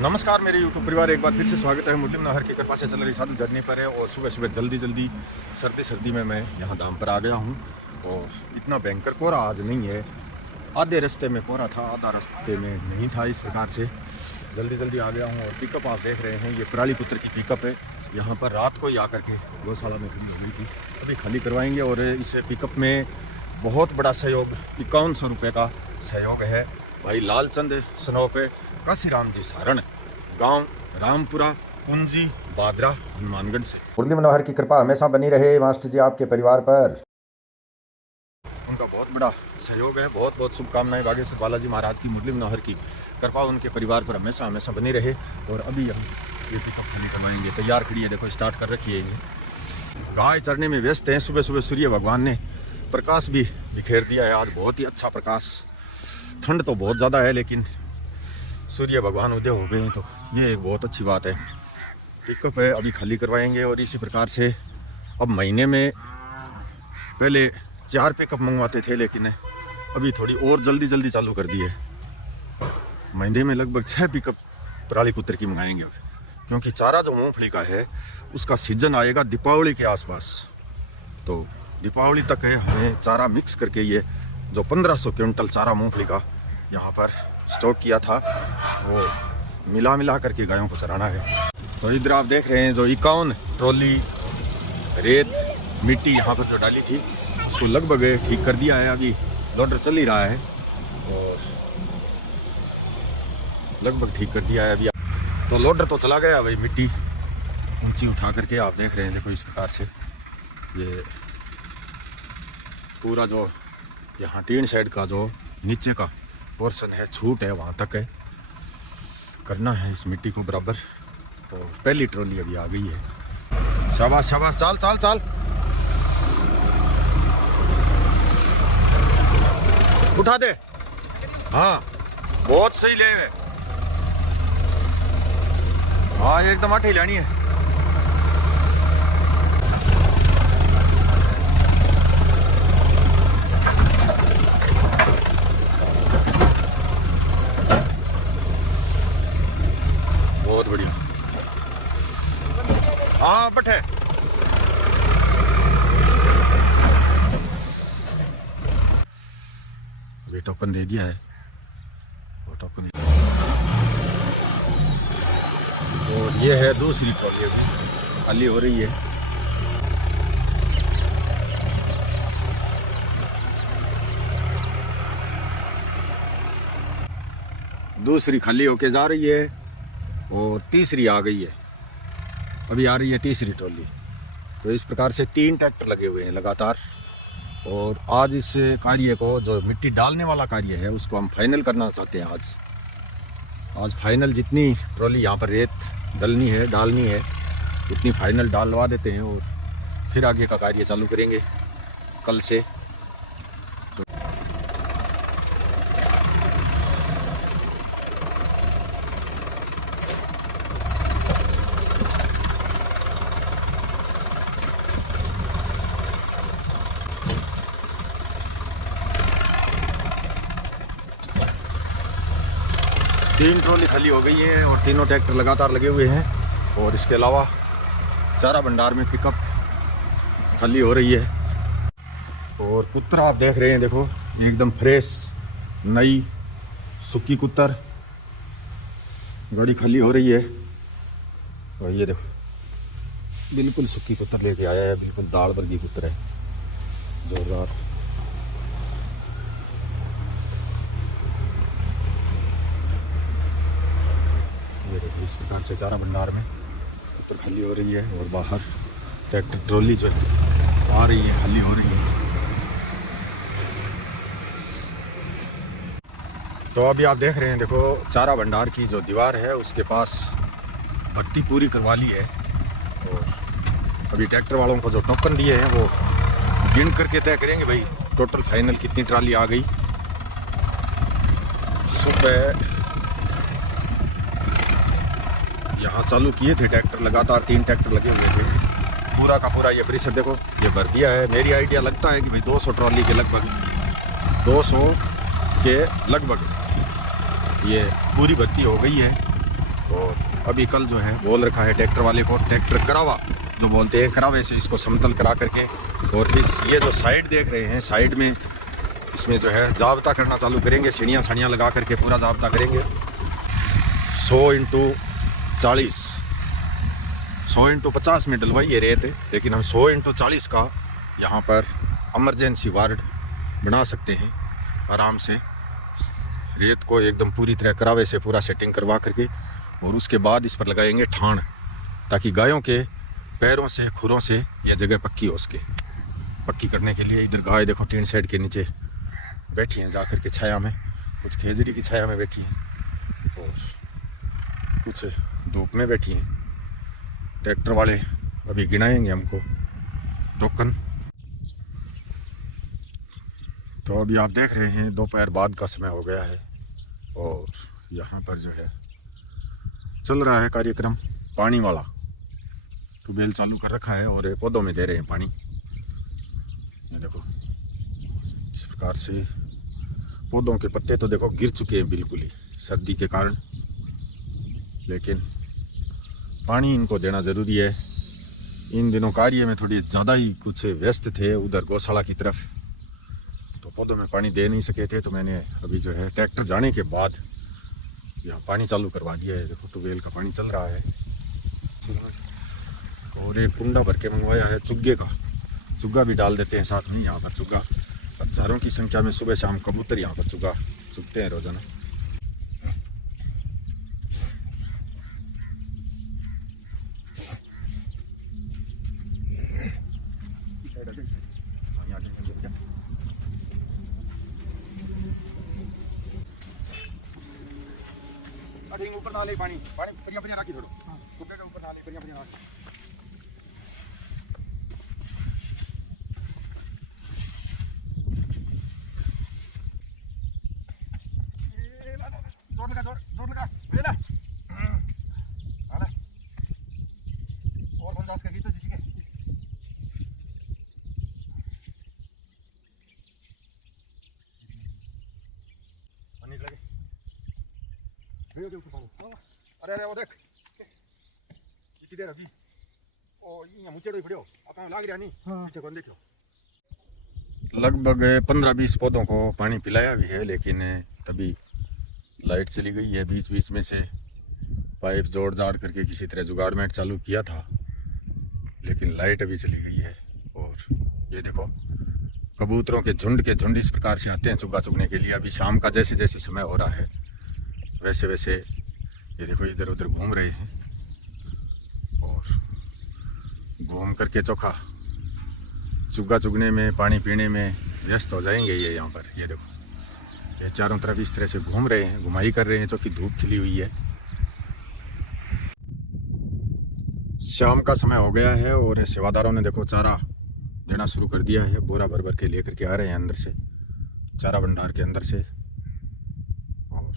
नमस्कार मेरे यूट्यूब परिवार, एक बार फिर से स्वागत है। मुस्लिम नहर की कृपा से चल रही साधु जर्नी पर है और सुबह सुबह जल्दी सर्दी में मैं यहाँ दाम पर आ गया हूँ। और इतना भयंकर कोहरा आज नहीं है, आधे रास्ते में कोहरा था, आधा रास्ते में नहीं था। इस प्रकार से जल्दी आ गया हूँ। और पिकअप आप देख रहे हैं, ये पराली पुत्र की पिकअप है। यहाँ पर रात को ही आकर के गौशाला में खड़ी हो गई थी, अभी खाली करवाएंगे। और इस पिकअप में बहुत बड़ा सहयोग, 5100 रुपये का सहयोग है भाई लालचंद सनोपे काशीराम जी सारण, गांव रामपुरा, कुंजी, बादरा, हनुमानगढ़ से। मुस्लिम नहर की कृपा हमेशा बनी रहे मास्टर जी आपके परिवार पर। उनका बहुत बड़ा सहयोग है। बहुत शुभकामनाएं बागेश्वर बालाजी महाराज की मुस्लिम नहर की कृपा उनके परिवार पर हमेशा बनी रहे। और अभी हम ये पिकअप खाली करवाएंगे, तैयार खड़ी है, देखो स्टार्ट कर रखी है। ये गाय चरने में व्यस्त हैं। सुबह सूर्य भगवान ने प्रकाश भी बिखेर दिया है। आज बहुत ही अच्छा प्रकाश, ठंड तो बहुत ज़्यादा है लेकिन सूर्य भगवान उदय हो गए हैं, तो ये एक बहुत अच्छी बात है। पिकअप है, अभी खाली करवाएंगे। और इसी प्रकार से अब महीने में पहले 4 पिकअप मंगवाते थे, लेकिन अभी थोड़ी और जल्दी चालू कर दी है। महीने में लगभग 6 पिकअप पराली पुत्र की मंगाएंगे अब, क्योंकि चारा जो मूंगफली का है उसका सीजन आएगा दीपावली के आसपास। तो दीपावली तक है, हमें चारा मिक्स करके ये जो 1500 क्विंटल चारा मूंगफली का यहाँ पर स्टॉक किया था, वो मिला करके गायों को चराना है। तो इधर आप देख रहे हैं जो 51 ट्रॉली रेत मिट्टी यहाँ पर जो डाली थी उसको लगभग ठीक कर दिया है। अभी लोडर चल ही रहा है और लगभग ठीक कर दिया है अभी। तो लोडर तो चला गया भाई, मिट्टी ऊंची उठा करके आप देख रहे हैं। देखो इस प्रकार से ये पूरा जो यहाँ टीन शेड का जो नीचे का पोर्शन है, छूट है, वहाँ तक है करना है इस मिट्टी को बराबर। और पहली ट्रॉली अभी आ गई है। शाबाश चाल उठा दे। हाँ बहुत सही ले, हाँ एकदम आठी लानी है। बहुत बढ़िया, हाँ बट है। अभी टोकन दे दिया है, वो टोकन। और ये है दूसरी ट्रॉली, अभी खाली हो रही है। दूसरी खाली होके जा रही है और तीसरी आ गई है, अभी आ रही है तीसरी ट्रॉली। तो इस प्रकार से 3 ट्रैक्टर लगे हुए हैं लगातार। और आज इस कार्य को, जो मिट्टी डालने वाला कार्य है, उसको हम फाइनल करना चाहते हैं आज फाइनल जितनी ट्रॉली यहाँ पर रेत डालनी है उतनी फाइनल डालवा देते हैं और फिर आगे का कार्य चालू करेंगे कल से। 3 ट्रॉली खाली हो गई है और तीनों ट्रैक्टर लगातार लगे हुए हैं। और इसके अलावा चारा भंडार में पिकअप खाली हो रही है। और कुत्तर आप देख रहे हैं, देखो एकदम फ्रेश नई सुक्की कुत्तर गाड़ी खाली हो रही है। और ये देखो बिल्कुल सुक्की कुत्तर लेके आया है, बिल्कुल दाल वर्गी कुत्तर है, जोरदार। ये देखो इस प्रकार से चारा भंडार में कुत्तर खाली हो रही है। और बाहर ट्रैक्टर ट्रॉली जो है आ रही है, खाली हो रही है। तो अभी आप देख रहे हैं, देखो चारा भंडार की जो दीवार है उसके पास भर्ती पूरी करवा ली है। और अभी ट्रैक्टर वालों को जो टोकन दिए हैं वो गिन करके तय करेंगे भाई टोटल फाइनल कितनी ट्राली आ गई। सुबह यहाँ चालू किए थे ट्रैक्टर, लगातार 3 ट्रैक्टर लगे हुए थे। पूरा का पूरा ये परिसर देखो ये भर दिया है। मेरी आइडिया लगता है कि भाई 200 ट्रॉली के लगभग, 200 के लगभग ये पूरी भर्ती हो गई है। और अभी कल जो है बोल रखा है ट्रैक्टर वाले को, ट्रैक्टर करावा जो बोलते हैं, करावे से इसको समतल करा करके और फिर ये जो साइड देख रहे हैं, साइड में इसमें जो है जाब्ता करना चालू करेंगे, सीढ़ियाँ साड़ियाँ लगा करके पूरा जाब्ता करेंगे। 100 इंटू 50 में डलवाई ये रेत है, लेकिन हम 100 इंटू 40 का यहाँ पर इमरजेंसी वार्ड बना सकते हैं आराम से। रेत को एकदम पूरी तरह करावे से पूरा सेटिंग करवा करके और उसके बाद इस पर लगाएंगे ठाण, ताकि गायों के पैरों से खुरों से यह जगह पक्की हो सके। पक्की करने के लिए इधर गाय देखो टीन शेड के नीचे बैठी हैं, जाकर के छाया में, कुछ खेजड़ी की छाया में बैठी हैं और कुछ धूप में बैठी हैं। ट्रैक्टर वाले अभी गिनाएंगे हमको टोकन। तो अभी आप देख रहे हैं दोपहर बाद का समय हो गया है और यहाँ पर जो है चल रहा है कार्यक्रम पानी वाला। ट्यूबवेल चालू कर रखा है और पौधों में दे रहे हैं पानी। ये देखो इस प्रकार से पौधों के पत्ते तो देखो गिर चुके हैं बिल्कुल ही सर्दी के कारण, लेकिन पानी इनको देना ज़रूरी है। इन दिनों कार्य में थोड़ी ज़्यादा ही कुछ व्यस्त थे उधर गौशाला की तरफ, तो पौधों में पानी दे नहीं सके थे। तो मैंने अभी जो है ट्रैक्टर जाने के बाद यहाँ पानी चालू करवा दिया है। देखो ट्यूबवेल का पानी चल रहा है और एक कुंडा भर के मंगवाया है चुग्गे का। चुग्गा भी डाल देते हैं साथ में। यहाँ पर चुग्गा हजारों की संख्या में सुबह शाम कबूतर यहाँ पर चुग्गा चुगते हैं रोजाना। ऊपर ना ले पानी पानी परिया परिया राखी थोड़ो चुग्गे के ऊपर ना ले परिया परिया राखी। जोर लगा ले ले आले और 50 का गीतो जिसके पानी लगे अरे अरे वो देख कितनी देर अभी ओ ये मुझे तो पड़ियो अपन लाग रहा नहीं। हां पीछे कौन देखो। लगभग 15-20 पौधों को पानी पिलाया भी है, लेकिन तभी लाइट चली गई है। बीच बीच में से पाइप जोड़ जाड़ करके किसी तरह जुगाड़मेंट चालू किया था, लेकिन लाइट अभी चली गई है। और ये देखो कबूतरों के झुंड इस प्रकार से आते हैं चुग्गा चुगने के लिए। अभी शाम का जैसे जैसे समय हो रहा है वैसे वैसे ये देखो इधर उधर घूम रहे हैं और घूम करके चोखा चुग्गा चुगने में पानी पीने में व्यस्त हो जाएंगे। ये यहाँ पर ये देखो ये चारों तरफ इस तरह से घूम रहे हैं, घुमाई कर रहे हैं, जो कि धूप खिली हुई है। शाम का समय हो गया है और सेवादारों ने देखो चारा देना शुरू कर दिया है। बोरा भर भर के लेकर के आ रहे हैं अंदर से, चारा भंडार के अंदर से। और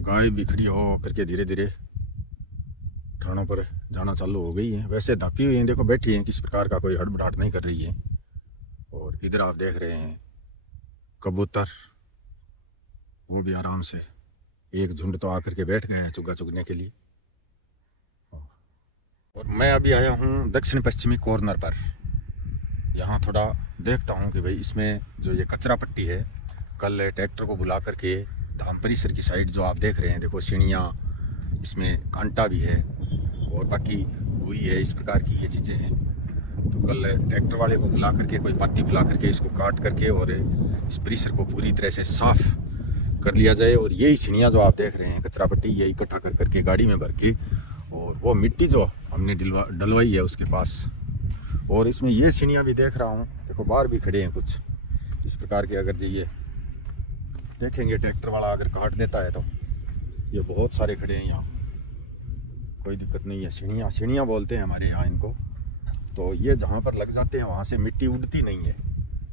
गाय भी खड़ी हो करके धीरे धीरे ठाणों पर जाना चालू हो गई है। वैसे धपी हुई हैं, देखो बैठी हैं, किस प्रकार का कोई हड़बड़ाहट नहीं कर रही है। और इधर आप देख रहे हैं कबूतर, वो भी आराम से एक झुंड तो आकर के बैठ गए हैं चुग्गा चुगने के लिए। और मैं अभी आया हूँ दक्षिण पश्चिमी कॉर्नर पर। यहाँ थोड़ा देखता हूँ कि भाई इसमें जो ये कचरा पट्टी है, कल ट्रैक्टर को बुला करके धाम परिसर की साइड जो आप देख रहे हैं, देखो सीढ़ियाँ, इसमें कांटा भी है और बाकी हुई है, इस प्रकार की ये चीज़ें हैं। तो कल ट्रैक्टर वाले को बुला करके कोई पाती बुला करके इसको काट करके और इस परिसर को पूरी तरह से साफ कर लिया जाए। और यही सीढ़ियाँ जो आप देख रहे हैं कचरा पट्टी, ये इकट्ठा कर करके गाड़ी में भर के और वो मिट्टी जो हमने डलवाई है उसके पास। और इसमें ये सीढ़ियाँ भी देख रहा हूँ, देखो बाहर भी खड़े हैं कुछ इस प्रकार के। अगर ये देखेंगे ट्रैक्टर वाला अगर काट देता है तो ये बहुत सारे खड़े हैं यहाँ, कोई दिक्कत नहीं है। सीढ़ियाँ बोलते हैं हमारे यहाँ इनको। तो ये जहाँ पर लग जाते हैं वहाँ से मिट्टी उड़ती नहीं है।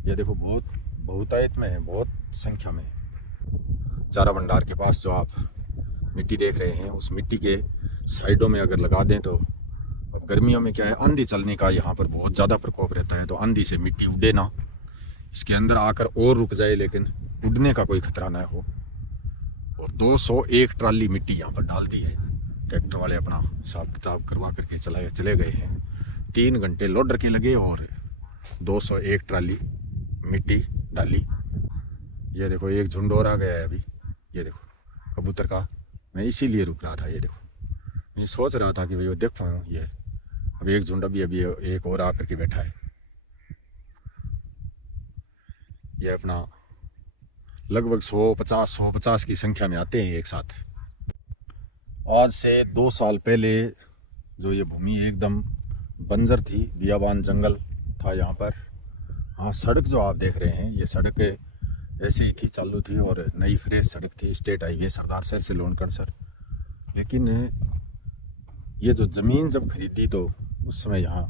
ये देखो बहुत बहुतायत में है, बहुत संख्या में। चारा भंडार के पास जो आप मिट्टी देख रहे हैं, उस मिट्टी के साइडों में अगर लगा दें तो अब गर्मियों में क्या है, आंधी चलने का यहाँ पर बहुत ज़्यादा प्रकोप रहता है। तो आंधी से मिट्टी उड़े ना, इसके अंदर आकर और रुक जाए, लेकिन उड़ने का कोई खतरा ना हो। और 201 ट्राली मिट्टी यहाँ पर डाल दी है। ट्रैक्टर वाले अपना हिसाब किताब करवा करके चले गए हैं। 3 घंटे लोडर के लगे और 201 ट्राली मिट्टी डाली। ये देखो एक झुंड और आ गया है अभी, ये देखो कबूतर का। मैं इसीलिए रुक रहा था, ये देखो मैं सोच रहा था कि भाई वो देखो ये अभी एक झुंड अभी एक और आकर के बैठा है। ये अपना लगभग 150 की संख्या में आते हैं एक साथ। आज से 2 साल पहले जो ये भूमि एकदम बंजर थी, बियाबान जंगल था यहाँ पर। हाँ, सड़क जो आप देख रहे हैं ये सड़क ऐसे ही थी, चालू थी और नई फ्रेश सड़क थी, स्टेट हाईवे सरदार शहर से लोनकणसर। लेकिन ये जो ज़मीन जब खरीदी तो उस समय यहाँ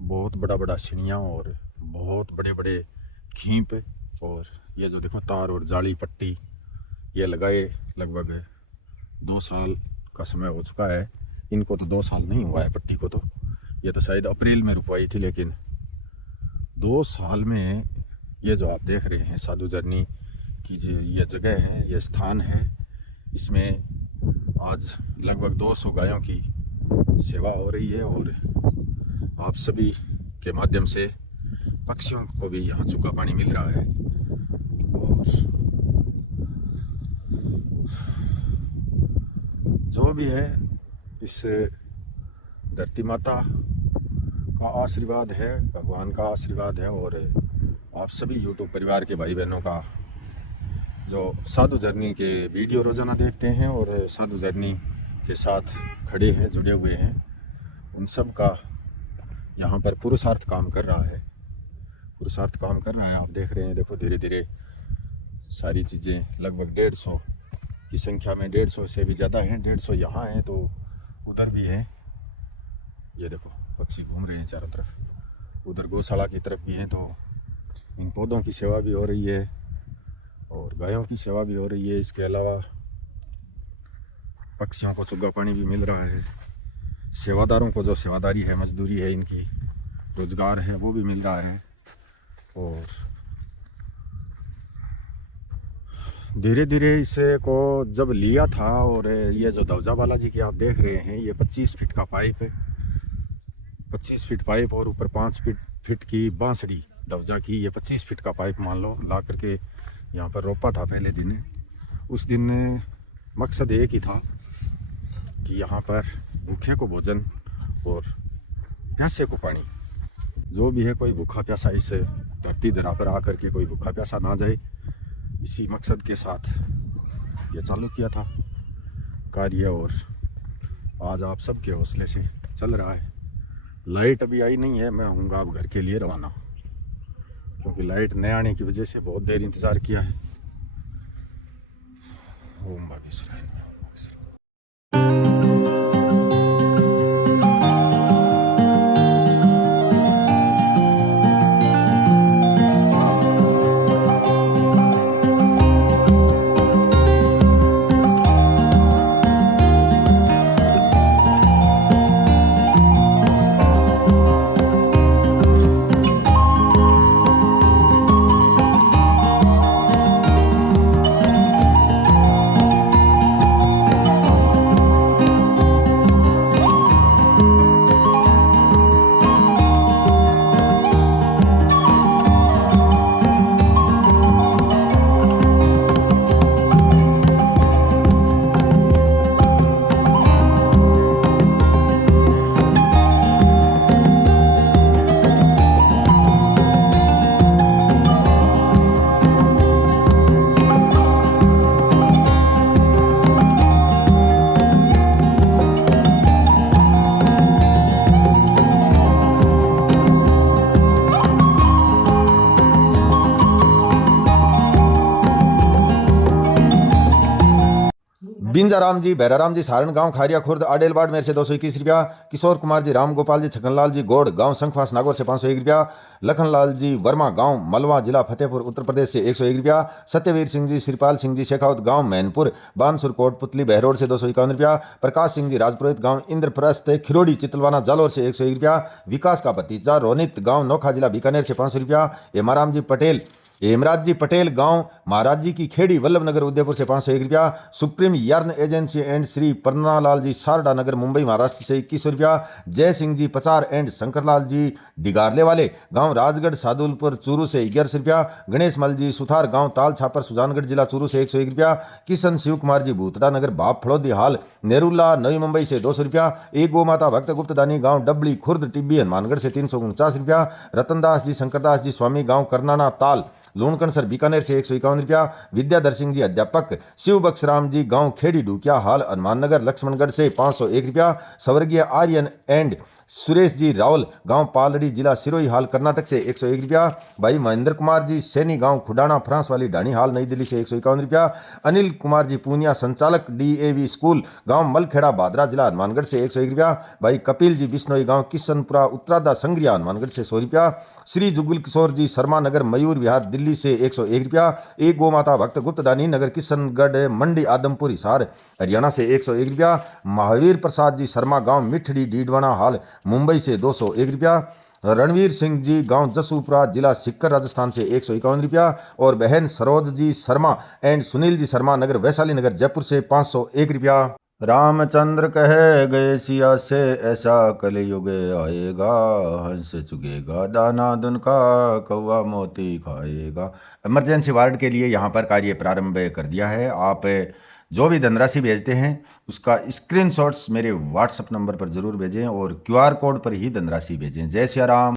बहुत बड़ा सीढ़ियाँ और बहुत बड़े खींप और ये जो देखो तार और जाली पट्टी ये लगाए लगभग 2 साल का समय हो चुका है। इनको तो 2 साल नहीं हुआ है पट्टी को, तो ये तो शायद अप्रैल में रुकवाई थी। लेकिन 2 साल में ये जो आप देख रहे हैं साधु झरनी की जो ये जगह है, ये स्थान है, इसमें आज लगभग 200 गायों की सेवा हो रही है और आप सभी के माध्यम से पक्षियों को भी यहाँ चुका पानी मिल रहा है। और जो भी है इस धरती माता का आशीर्वाद है, भगवान का आशीर्वाद है और आप सभी यूट्यूब परिवार के भाई बहनों का जो साधु झरनी के वीडियो रोजाना देखते हैं और साधु झरनी के साथ खड़े हैं, जुड़े हुए हैं, उन सब का यहाँ पर पुरुषार्थ काम कर रहा है। आप देख रहे हैं, देखो धीरे धीरे सारी चीज़ें लगभग 150 की संख्या में, 150 से भी ज़्यादा हैं। 150 यहाँ हैं तो उधर भी हैं। ये देखो पक्षी घूम रहे हैं चारों तरफ, उधर गौशाला की तरफ भी हैं। तो इन पौधों की सेवा भी हो रही है और गायों की सेवा भी हो रही है। इसके अलावा पक्षियों को चुग्गा पानी भी मिल रहा है। सेवादारों को जो सेवादारी है, मजदूरी है, इनकी रोजगार है, वो भी मिल रहा है। और धीरे धीरे इसे को जब लिया था और ये जो दौजा बालाजी की आप देख रहे हैं, ये 25 फीट का पाइप है, 25 फीट पाइप और ऊपर 5 फीट की बांसड़ी दौजा की। ये 25 फीट का पाइप मान लो ला करके यहाँ पर रोपा था पहले दिन। उस दिन मकसद एक ही था कि यहाँ पर भूखे को भोजन और प्यासे को पानी, जो भी है कोई भूखा प्यासा इस धरती धरा पर आकर के कोई भूखा प्यासा ना जाए, इसी मकसद के साथ ये चालू किया था कार्य। और आज आप सबके हौसले से चल रहा है। लाइट अभी आई नहीं है, मैं होऊंगा अब घर के लिए रवाना, क्योंकि लाइट न आने की वजह से बहुत देर इंतज़ार किया है। ओम बागेश्वराय। बिंजाराम जी, भैराराम जी, सारण गांव खारिया खुर्द आडेलबाड़ मेरे से 221 रुपया। किशोर कुमार जी, राम गोपाल जी, छगनलाल जी गोड़ गांव संखवास नागौर से 501 रुपया। लखनलाल जी वर्मा गांव मलवा जिला फतेहपुर उत्तर प्रदेश से 101 रुपया। सत्यवीर सिंह जी, श्रीपाल सिंह जी, शेखावत गांव मैनपुर बानसुर कोट पुतली बहरोड से 251 रुपया। प्रकाश सिंह जी, राजपुरोहित गांव इंद्रप्रस्थ खिरोड़ी चितलवाना जालोर से 101 रुपया। विकास का भतीजा रोनित गांव नोखा जिला बीकानेर से 500 रुपया। हेमाराम जी पटेल हेमराज जी पटेल गांव महाराज जी की खेड़ी वल्लभनगर उदयपुर से 501 रुपया। Supreme yarn agency and Shri Pannalal ji Sarda Nagar Mumbai Maharashtra से 21 रुपया। जय सिंह जी पचार एंड शंकरलाल जी डिगारले वाले गांव राजगढ़ सादुलपुर चूरू से 11 रुपया। गणेश मल जी सुथार गांव ताल छापर सुजानगढ़ जिला चूरू से 101 रुपया। किशन शिव कुमार जी भूतड़ा नगर बाप फड़ोदी हाल नेरुला नवी मुंबई से 200 रुपया। एक गो माता भक्त गुप्त दानी गांव डबली खुर्द टिब्बी हनुमानगढ़ से 349 रुपया। रतनदास जी शंकरदास जी स्वामी गांव करनाना ताल लूणकणसर बीकानेर से 151 रुपया। विद्याधर सिंह जी अध्यापक शिव बख्शराम जी गांव खेड़ी डूकिया हाल हनुमाननगर लक्ष्मणगढ़ से 501 रुपया। स्वर्गीय आर्यन एंड सुरेश जी रावल गांव पालड़ी जिला सिरोही हाल कर्नाटक से 101 रुपया। भाई महेंद्र कुमार जी सैनी गांव खुडाना फ्रांस वाली ढाणी हाल नई दिल्ली से 151 रुपया। अनिल कुमार जी पूनिया संचालक डीएवी स्कूल गांव मलखेड़ा भादरा जिला हनुमानगढ़ से 101 रुपया। भाई कपिल जी बिश्नोई गांव किशनपुरा उत्तरादा संग्रिया हनुमानगढ़ से 100 रुपया। श्री जुगल किशोर जी शर्मा नगर मयूर विहार दिल्ली से 101 रुपया। एक गो माता भक्त गुप्त दानी नगर किशनगढ़ मंडी आदमपुर हिसार हरियाणा से 101 रुपया। महावीर प्रसाद जी शर्मा गांव मिठड़ी डीडवाना हाल मुंबई से 201 रुपया। रणवीर सिंह जी गांव जसूपुरा जिला सिक्कर राजस्थान से 151 रुपया। और बहन सरोज जी शर्मा एंड सुनील जी शर्मा नगर वैशाली नगर जयपुर से 501 रुपया। रामचंद्र कहे गए सिया से ऐसा कलयुग आएगा, हंस चुगेगा दाना दुन का कौवा मोती खाएगा। इमरजेंसी वार्ड के लिए यहाँ पर कार्य प्रारंभ कर दिया है। आप जो भी धनराशि भेजते हैं उसका स्क्रीनशॉट्स मेरे व्हाट्सएप नंबर पर जरूर भेजें और क्यूआर कोड पर ही धनराशि भेजें। जय सिया राम।